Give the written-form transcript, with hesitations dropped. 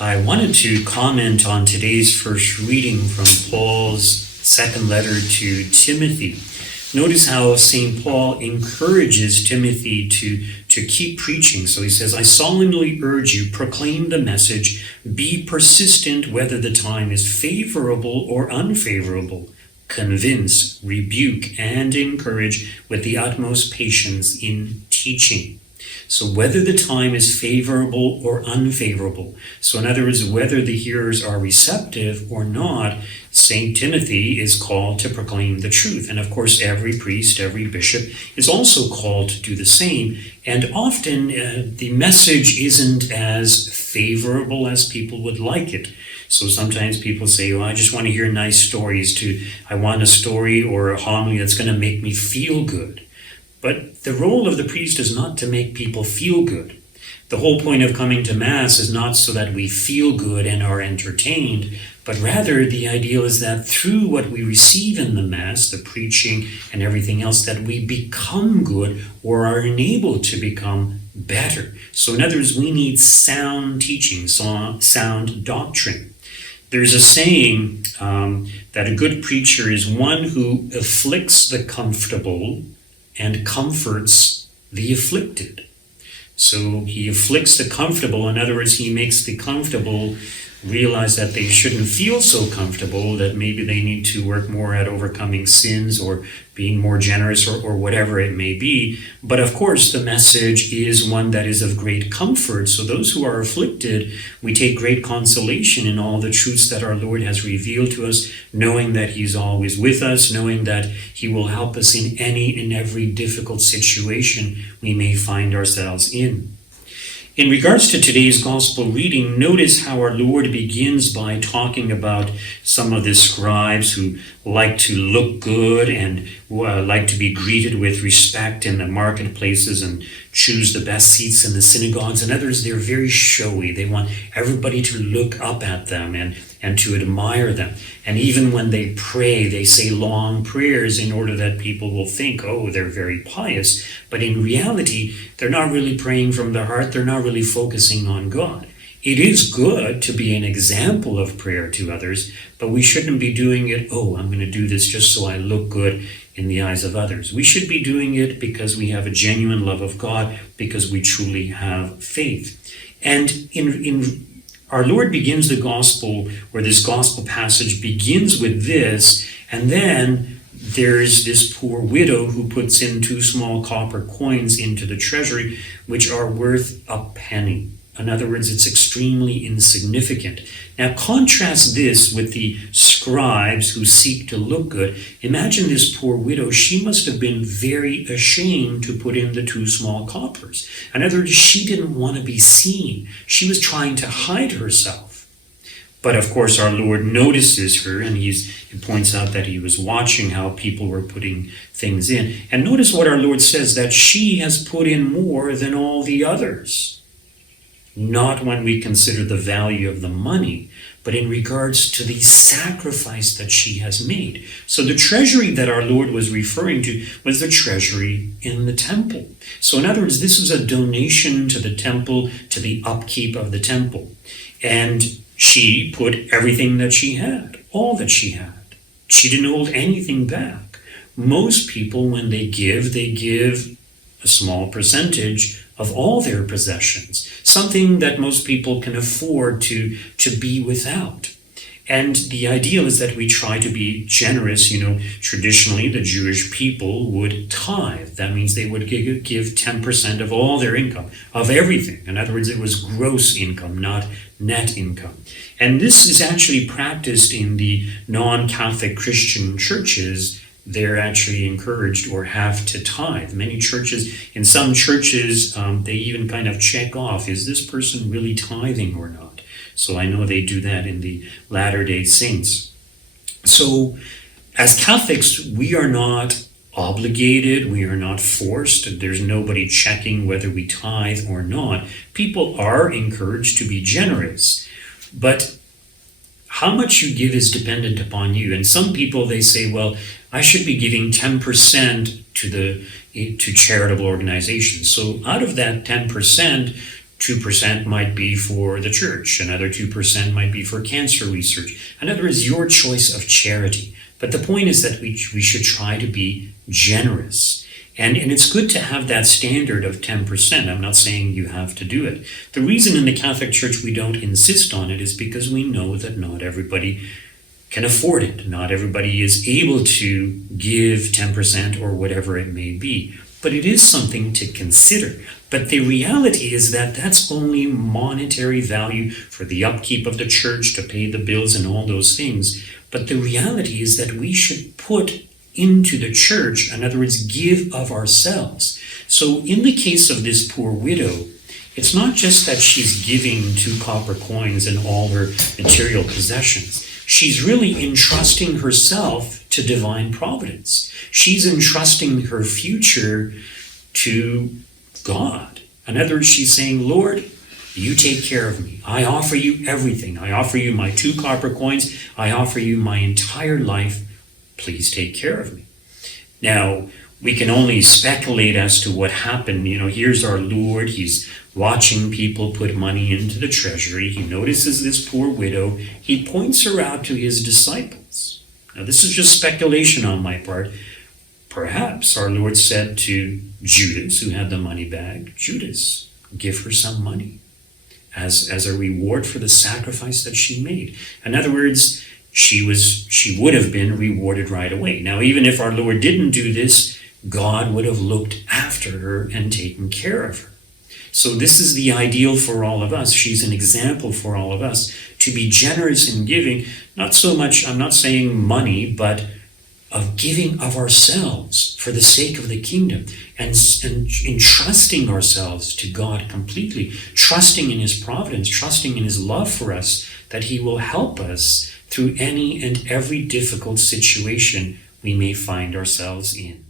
I wanted to comment on today's first reading from Paul's second letter to Timothy. Notice how St. Paul encourages Timothy to keep preaching. So he says, I solemnly urge you, proclaim the message, be persistent whether the time is favorable or unfavorable. Convince, rebuke, and encourage with the utmost patience in teaching. So whether the time is favorable or unfavorable. So in other words, whether the hearers are receptive or not, St. Timothy is called to proclaim the truth. And of course, every priest, every bishop is also called to do the same. And often the message isn't as favorable as people would like it. So sometimes people say, I just want to hear nice stories. I want a story or a homily that's going to make me feel good. But the role of the priest is not to make people feel good. The whole point of coming to Mass is not so that we feel good and are entertained, but rather the ideal is that through what we receive in the Mass, the preaching and everything else, that we become good or are enabled to become better. So in other words, we need sound teaching, sound doctrine. There's a saying that a good preacher is one who afflicts the comfortable and comforts the afflicted. So he afflicts the comfortable. In other words, he makes the comfortable realize that they shouldn't feel so comfortable, that maybe they need to work more at overcoming sins or being more generous or whatever it may be. But of course, the message is one that is of great comfort. So those who are afflicted, we take great consolation in all the truths that our Lord has revealed to us, knowing that he's always with us, knowing that he will help us in any and every difficult situation we may find ourselves in. In regards to today's gospel reading, notice how our Lord begins by talking about some of the scribes who like to look good and like to be greeted with respect in the marketplaces and choose the best seats in the synagogues. And others, they're very showy. They want everybody to look up at them and to admire them. And even when they pray, they say long prayers in order that people will think, they're very pious. But in reality, they're not really praying from their heart. They're not really focusing on God. It is good to be an example of prayer to others, but we shouldn't be doing it, I'm going to do this just so I look good in the eyes of others. We should be doing it because we have a genuine love of God, because we truly have faith. And in our Lord begins the gospel, or this gospel passage begins with this, and then there's this poor widow who puts in 2 small copper coins into the treasury, which are worth a penny. In other words, it's extremely insignificant. Now contrast this with the scribes who seek to look good. Imagine this poor widow. She must have been very ashamed to put in the 2 small coppers. In other words, she didn't want to be seen. She was trying to hide herself. But of course, our Lord notices her, and he points out that he was watching how people were putting things in. And notice what our Lord says, that she has put in more than all the others. Not when we consider the value of the money, but in regards to the sacrifice that she has made. So the treasury that our Lord was referring to was the treasury in the temple. So in other words, this is a donation to the temple, to the upkeep of the temple. And she put everything that she had, all that she had. She didn't hold anything back. Most people, when they give a small percentage of all their possessions, something that most people can afford to be without. And the ideal is that we try to be generous. Traditionally, the Jewish people would tithe. That means they would give 10% of all their income, of everything. In other words, it was gross income, not net income. And this is actually practiced in the non-Catholic Christian churches. They're actually encouraged or have to tithe. In some churches, they even kind of check off, is this person really tithing or not? So I know they do that in the Latter-day Saints. So as Catholics, we are not obligated, we are not forced. There's nobody checking whether we tithe or not. People are encouraged to be generous, but how much you give is dependent upon you. And some people, they say, I should be giving 10% to charitable organizations. So out of that 10%, 2% might be for the church. Another 2% might be for cancer research. In other words, your choice of charity. But the point is that we should try to be generous. And it's good to have that standard of 10%. I'm not saying you have to do it. The reason in the Catholic Church we don't insist on it is because we know that not everybody can afford it. Not everybody is able to give 10% or whatever it may be. But it is something to consider. But the reality is that that's only monetary value for the upkeep of the church, to pay the bills and all those things. But the reality is that we should put into the church, in other words, give of ourselves. So in the case of this poor widow, it's not just that she's giving 2 copper coins and all her material possessions. She's really entrusting herself to divine providence. She's entrusting her future to God. In other words, she's saying, Lord, you take care of me. I offer you everything. I offer you my 2 copper coins. I offer you my entire life. Please take care of me. Now, we can only speculate as to what happened. Here's our Lord. He's watching people put money into the treasury. He notices this poor widow. He points her out to his disciples. Now, this is just speculation on my part. Perhaps our Lord said to Judas, who had the money bag, Judas, give her some money as a reward for the sacrifice that she made. In other words, she would have been rewarded right away. Now, even if our Lord didn't do this, God would have looked after her and taken care of her. So this is the ideal for all of us. She's an example for all of us to be generous in giving, not so much, I'm not saying money, but of giving of ourselves for the sake of the kingdom and entrusting ourselves to God completely, trusting in his providence, trusting in his love for us, that he will help us through any and every difficult situation we may find ourselves in.